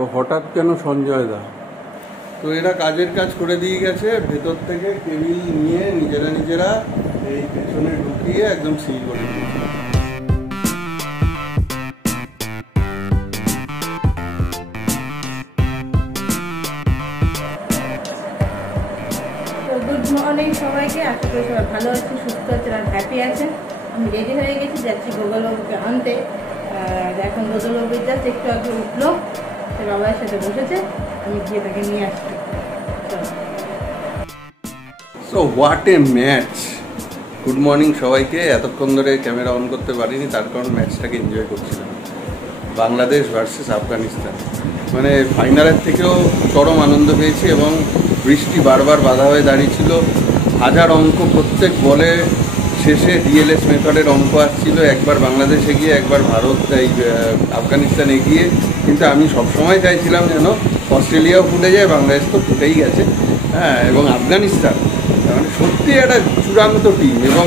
তো হঠাৎ কেন সঞ্জয় দা? তো এরা কাজের কাজ করে দিয়ে গেছে, ভেতর থেকে কেবিল নিয়ে নিজেরা এই পেছনে ঢুকিয়ে একদম সিল করে দিয়েছে। গুড মর্নিং সবাইকে। আশা করি সবাই ভালো আছে, সুস্থ আছেন আর হ্যাপি আছেন। আমি রেডি হয়ে গেছি, যাচ্ছি গোপালবাবুকে আনতে। এখন গোপালবাবু যাচ্ছে, একটু আগে উঠলো, সে বাবার সাথে বসেছে, আমি গিয়ে তাকে নিয়ে আসছি। So what a match! Good morning সবাইকে। এতক্ষণ ধরে ক্যামেরা অন করতে পারিনি, তার কারণ ম্যাচটাকে এনজয় করছিলাম। বাংলাদেশ ভার্সেস আফগানিস্তান, মানে ফাইনালের থেকেও চরম আনন্দ পেয়েছি। এবং বৃষ্টি বারবার বাধা হয়ে দাঁড়িয়েছিল, হাজার অঙ্ক, প্রত্যেক বলে শেষে ডিএলএস মেথডের অঙ্ক আসছিল, একবার বাংলাদেশ এগিয়ে, একবার ভারত এই আফগানিস্তান এগিয়ে। কিন্তু আমি সবসময় চাইছিলাম যেন অস্ট্রেলিয়াও ফুটে যায়, বাংলাদেশ তো ফুটেই গেছে, হ্যাঁ। এবং আফগানিস্তান মানে সত্যি একটা চূড়ান্ত টিম, এবং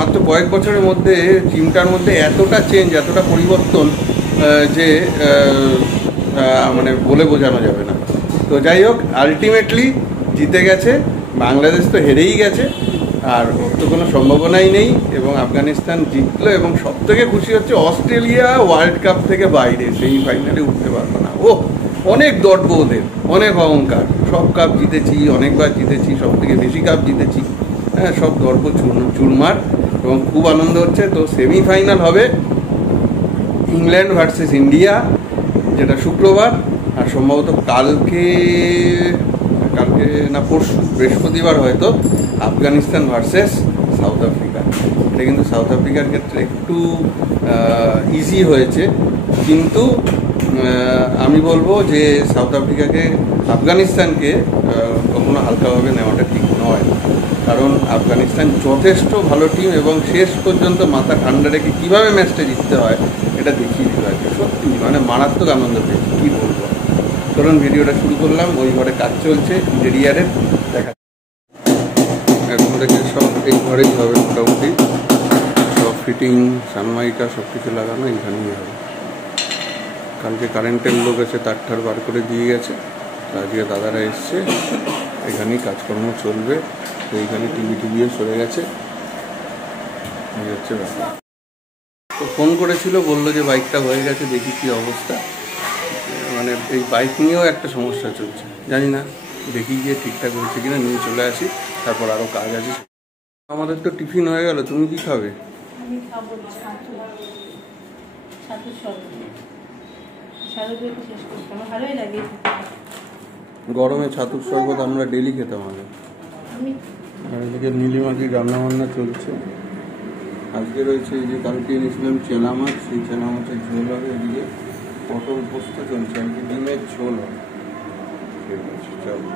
মাত্র কয়েক বছরের মধ্যে টিমটার মধ্যে এতটা চেঞ্জ, এতটা পরিবর্তন যে মানে বলে বোঝানো যাবে না। তো যাই হোক, আলটিমেটলি জিতে গেছে। বাংলাদেশ তো হেরেই গেছে, আর ওর তো কোনো সম্ভাবনাই নেই, এবং আফগানিস্তান জিতলো। এবং সবথেকে খুশি হচ্ছে অস্ট্রেলিয়া ওয়ার্ল্ড কাপ থেকে বাইরে, সেই ফাইনালে উঠতে পারলো না। অনেক দর্প ওদের, অনেক অহংকার। সব কাপ জিতেছি, অনেকবার জিতেছি, সব থেকে বেশি কাপ জিতেছি, হ্যাঁ। সব দর্প চুরমার, এবং খুব আনন্দ হচ্ছে। তো সেমিফাইনাল হবে ইংল্যান্ড ভার্সেস ইন্ডিয়া, যেটা শুক্রবার, আর সম্ভবত কালকে না পরশু বৃহস্পতিবার হয়তো আফগানিস্তান ভার্সেস সাউথ আফ্রিকা। এটা কিন্তু সাউথ আফ্রিকার ক্ষেত্রে একটু ইজি হয়েছে, কিন্তু আমি বলবো যে সাউথ আফগানিস্তানকে কখনো হালকাভাবে নেওয়াটা ঠিক নয়। কারণ আফগানিস্তান যথেষ্ট ভালো টিম, এবং শেষ পর্যন্ত মাথা ঠান্ডা রেখে কীভাবে ম্যাচটা জিততে হয় এটা দেখিয়ে দিল আর কি। সত্যি মানে মারাত্মক আনন্দ পেয়েছি, কী বলবো। চলুন ভিডিওটা শুরু করলাম। ওই ঘরে কাজ চলছে ইন্টেরিয়ারের, দেখা এখন থেকে সব এই ঘরেই হবে মোটামুটি। সব ফিটিং, সানমাইকা সব কিছু লাগানো এইখানেই হবে। কালকে কারেন্টের লোক আছে, তার বার করে দিয়ে গেছে। আজকে দাদারা এসছে, এখানেই কাজকর্ম চলবে। তো এইখানে টিভিও সরে গেছে, এই হচ্ছে ব্যাপার। তো ফোন করেছিল, বললো যে বাইকটা হয়ে গেছে, দেখি কী অবস্থা। মানে এই বাইক নিয়েও একটা সমস্যা চলছে, জানি না, দেখি গিয়ে ঠিকঠাক হয়েছে কিনা, নিয়ে চলে আসি। তারপর আরও কাজ আছে। আমাদের তো টিফিন হয়ে গেল, তুমি কি খাবে? আমি খাবো ছাতু শেষ করছি, আমার ভালোই লাগে। গরমে ছাতুর শরবত আমরা ডেলি খেতাম আগে। আর এদিকে নীলিমাটির রান্নাবান্না চলছে। আজকে রয়েছে এই যে কালকে এনেছিলাম চেলা মাছ, সেই চেলা মাছের ঝোল হবে। এদিকে পটল পোস্ত চলছে, আর কি ডিমের ঝোল হবে। ঠিক আছে, চলো।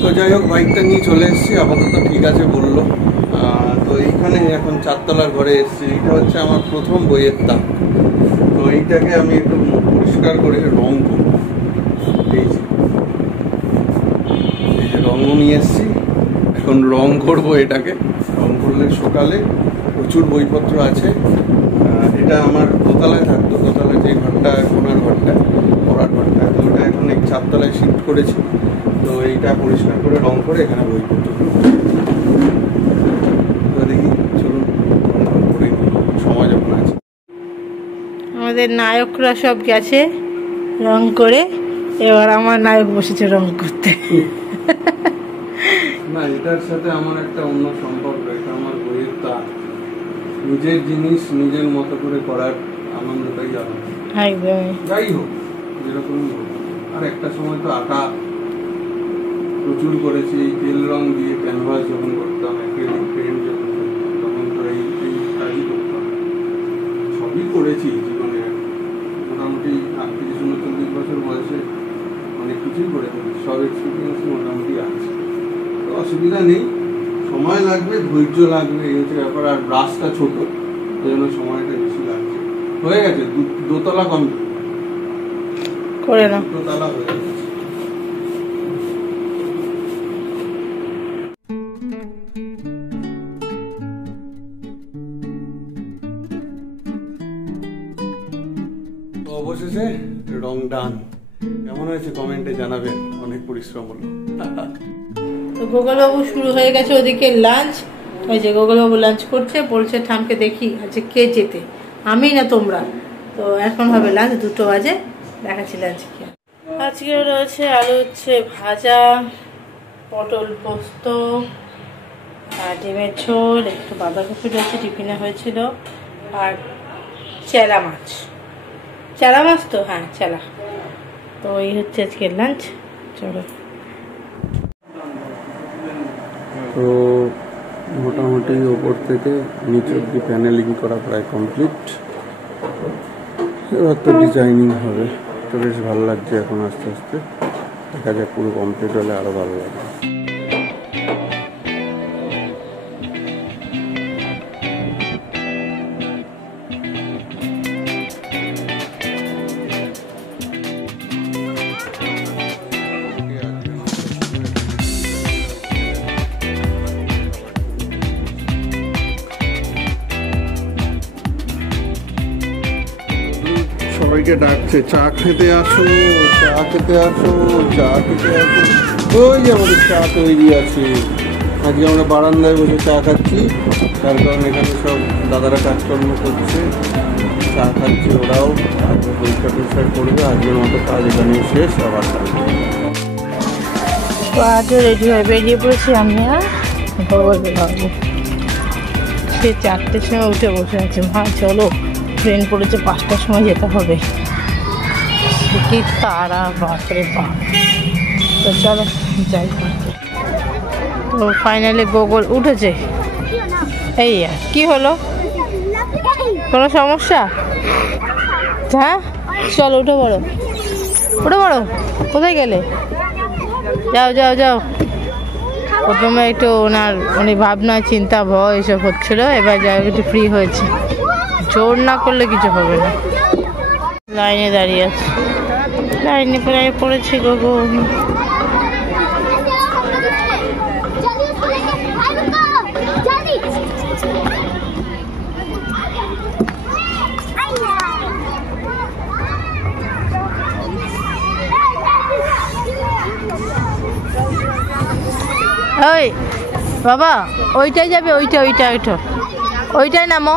তো যাই হোক, বাইকটা নিয়ে চলে এসেছি, আপাতত ঠিক আছে বললো। তো এইখানে এখন 4 তলার ঘরে এসেছি। এইটা হচ্ছে আমার প্রথম বইয়ের তাক। তো এইটাকে আমি একটু পরিষ্কার করে রং করবো। এই যে রঙও নিয়ে এসেছি, এখন রং করবো এটাকে। রং করলে সকালে প্রচুর বইপত্র আছে। এটা আমার দোতলায় থাকতো, দোতলায় যে ঘরটা, কোনার ঘরটা, পড়ার ঘরটা, তো ওটা এখন এই 4 তলায় শিফট করেছি। তো এইটা পরিষ্কার করে রং করে এখানে বইপত্র তো দেখি, চলুন রং করে সময় যখন আছে। আমাদের নায়করা সব গেছে রং করে, এবার আমার নায়ক বসেছে রং করতে। না, এটার সাথে আমার একটা অন্য সম্পর্ক। এটা আমার বইয়ের তাক, নিজের জিনিস নিজের মতো করে করার আনন্দটাই আলাদা। একদমই। যাই হোক, যেরকমই হোক। আর একটা সময় তো আঁকা প্রচুর করেছি, এই তেল রং দিয়ে ক্যানভাস যখন করতাম, অ্যাক্রিলিক পেইন্ট যখন করতাম, তখন তো এই কাজই করতাম। সবই করেছি জীবনে, মোটামুটি 38-39 বছর বয়সে অনেক কিছুই করে ফেলেছি। সব এক্সপিরিয়েন্সই মোটামুটি আছে, তো অসুবিধা নেই। সময় লাগবে, ধৈর্য লাগবে, এই হচ্ছে ব্যাপার। আর ব্রাশটা ছোট, ওই জন্য সময়টা বেশি লাগছে। হয়ে গেছে, দোতলা কমপ্লিট করে না, দোতলা হয়ে গেছে। তো অবশেষে রং ডান। কেমন হয়েছে কমেন্টে জানাবেন, অনেক পরিশ্রম হলো। তো গোগলবাবু শুরু হয়ে গেছে ওদিকে লাঞ্চ। ওই যে গোগলবাবু লাঞ্চ করছে, বলছে ঠামকে দেখি আজকে কে যেতে, আমি না তোমরা। তো এখন হবে লাঞ্চ, 2টো বাজে, দেখাচ্ছি লাঞ্চ কি। আজকে রয়েছে আলু হচ্ছে ভাজা, পটল পোস্ত আর ডিমের ঝোল, একটু বাঁধাকপি রয়েছে টিফিনে হয়েছিল, আর চেলা মাছ। চেলা মাছ তো, হ্যাঁ চেলা। তো এই হচ্ছে আজকে লাঞ্চ। চলো। তো মোটামুটি ওপর থেকে নিচ অব্দি প্যানেলিং করা প্রায় কমপ্লিট। এবার তো ডিজাইনিং হবে। তো বেশ ভালো লাগছে এখন, আস্তে আস্তে দেখা যায় পুরো কমপ্লিট হলে আরো ভালো লাগবে। সবাইকে ডাকছে, চা খেতে আসো, চা খেতে আসো, চা খেতে আসো। ওই যে আমাদের চা তৈরি আছে। আজকে আমরা বারান্দায় বসে চা খাচ্ছি, তার কারণ এখানে সব দাদারা কাজকর্ম করছে, চা খাচ্ছে ওরাও। আজকে পরিষ্কার টরিষ্কার করবে, আজকের মতো কাজ এখানে শেষ। আবার তো আজও রেডি হয়ে বেরিয়ে পড়েছি আমি আর গোগলবাবু। সে 4টের সময় উঠে বসে আছে, মা চলো ট্রেন পড়েছে 5টার সময় যেতে হবে। সে কি তারা, বাপরে বাপ। তো চলো যাই। তো ফাইনালি গোগল উঠেছে। এই কি হলো, কোনো সমস্যা? হ্যাঁ চলো উঠে পড়ো, উঠে পড়ো। কোথায় গেলে? যাও যাও যাও। প্রথমে একটু উনি ভাবনা চিন্তা ভয় এসব হচ্ছিল, এবার যাই একটু ফ্রি হয়েছে। জোর না করলে কিছু হবে না। লাইনে দাঁড়িয়ে আছে, লাইনে প্রায় পড়েছে গোগো। ওই বাবা, ওইটাই যাবে, ওইটা ওইটা ওইটা ওইটাই নামো।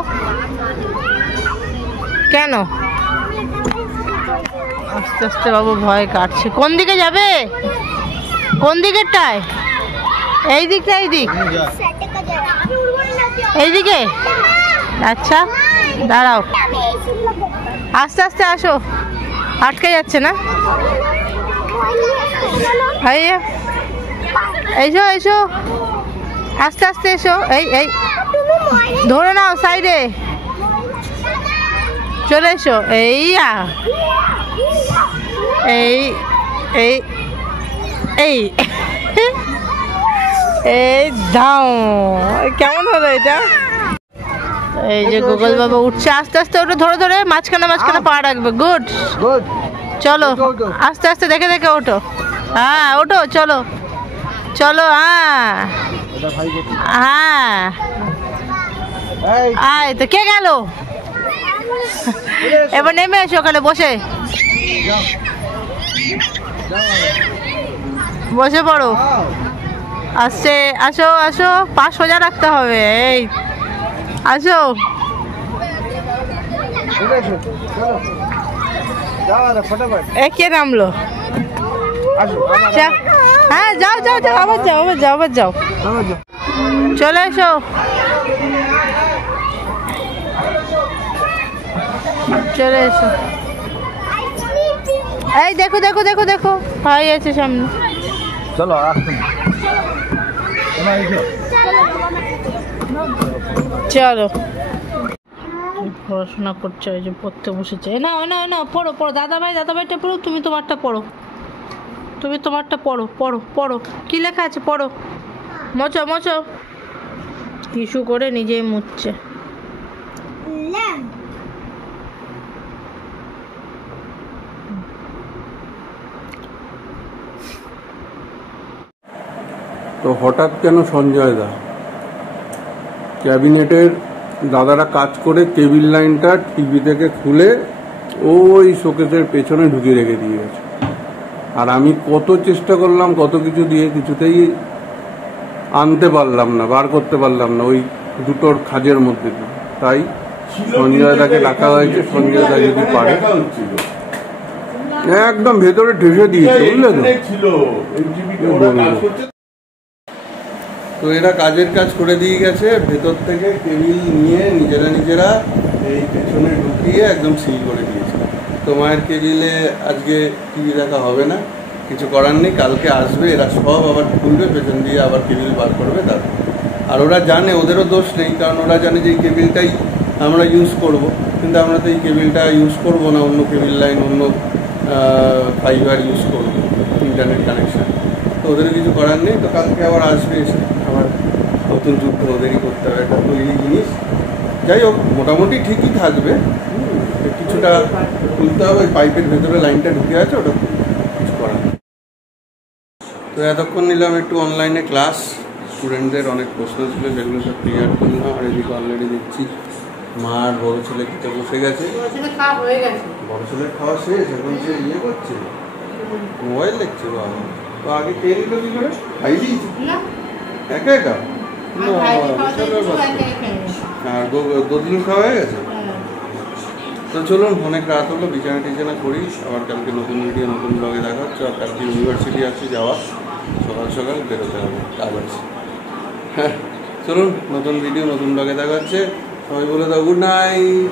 কেন? আস্তে আস্তে বাবু ভয় কাটছে। কোন দিকে যাবে? কোন দিকেরটায়? এই দিকটা, এই দিক, এইদিকে? আচ্ছা দাঁড়াও, আস্তে আস্তে আসো, আটকে যাচ্ছে না? এসো এসো, আস্তে আস্তে এসো। এই এই ধরে নাও, সাইডে চলে এসো। এই এই এই এই এই দাও। কেমন হলো এটা? এই যে গোগল বাবা উঠছে, আস্তে আস্তে ওটা ধরে ধরে মাঝখানে মাঝখানে পা রাখবে। Good good. চলো আস্তে আস্তে দেখে দেখে ওঠো। হ্যাঁ ওঠো, চলো চলো। হ্যাঁ হ্যাঁ, আয় তো। কে গেল? এবার নেমে এসো ওখানে, বসে বসে পড়ো। আসছে, আসো আসো, পা সোজা রাখতে হবে। এই আসো। এ কে নামলো? হ্যাঁ যাও যাও যাও, আবার যাও, আবার যাও, আবার যাও। চলে এসো। চলে এসো। এই দেখো দেখো দেখো দেখো, ভাই আছে সামনে। চলো চলো। পড়াশোনা করছে, ওই যে পড়তে বসেছে। না না না, পড়ো পড়ো। দাদা ভাইটা পড়ো, তুমি তোমারটা পড়ো, তুমি তোমারটা পড়ো, পড়ো পড়ো। কি লেখা আছে পড়ো। মোচো মোচো। টিস্যু করে নিজেই মুছছে। তো হঠাৎ কেন সঞ্জয় দা? ক্যাবিনেটের দাদারা কাজ করে টেবিল লাইনটা টিভি থেকে খুলে ওই শোকেসের পেছনে ঢুকিয়ে রেখে দিয়ে গেছে। আর আমি কত চেষ্টা করলাম, কত কিছু দিয়ে কিছুতেই আনতে পারলাম না, বার করতে পারলাম না ওই দুটোর খাজের মধ্যে দিয়ে। তাই সঞ্জয় দাকে ডাকা হয়েছে, সঞ্জয় দা যদি পারে একদম ভেতরে ঢেসে দিয়েছে, বুঝলে তো। তো এরা কাজের কাজ করে দিয়ে গেছে, ভেতর থেকে কেবিল নিয়ে নিজেরা এই পেছনে ঢুকিয়ে একদম সিল করে দিয়েছে। তো মায়ের কেবিলে আজকে টিভি দেখা হবে না, কিছু করার নেই, কালকে আসবে এরা সব আবার খুলবে, পেছন দিয়ে আবার কেবিল বার করবে তারপর। আর ওরা জানে, ওদেরও দোষ নেই, কারণ ওরা জানে যে এই কেবিলটাই আমরা ইউজ করব, কিন্তু আমরা তো এই কেবিলটা ইউজ করব না, অন্য কেবিল লাইন, অন্য ফাইবার ইউজ করব, ইন্টারনেট কানেকশান। তো ওদেরও কিছু করার নেই। তো কালকে আবার আসবে, এসে আবার নতুন যুদ্ধ ওদেরই করতে হবে, একটা তৈরি জিনিস। যাই হোক, মোটামুটি ঠিকই থাকবে, কিছুটা খুলতে হবে, ওই পাইপের ভেতরে লাইনটা ঢুকে আছে, ওটা কিছু করার নেই। তো এতক্ষণ নিলাম একটু অনলাইনে ক্লাস, স্টুডেন্টদের অনেক প্রশ্ন ছিল যেগুলো সব ক্লিয়ার করলাম। আর এদিকে অলরেডি দেখছি মা আর বড় ছেলে খেতে বসে গেছে। বড় ছেলের খাওয়া শেষ, এখন সে ইয়ে করছে, মোবাইল দেখছে। বাবা, তো আগে খেয়ে নিল কি করে? খাই দিয়েছি একা একা? আর দোদিন খাওয়া হয়ে গেছে। তো চলুন, অনেক রাত হলো, বিছানা করি। আবার কালকে নতুন ভিডিও, নতুন ব্লগে দেখা হচ্ছে। আর কালকে ইউনিভার্সিটি আছে যাওয়া, সকাল সকাল বেরোতে হবে, কাজ আছে। হ্যাঁ, চলুন, নতুন ভিডিও, নতুন ব্লগে দেখা হচ্ছে। সবাই বলে দাও গুড নাইট।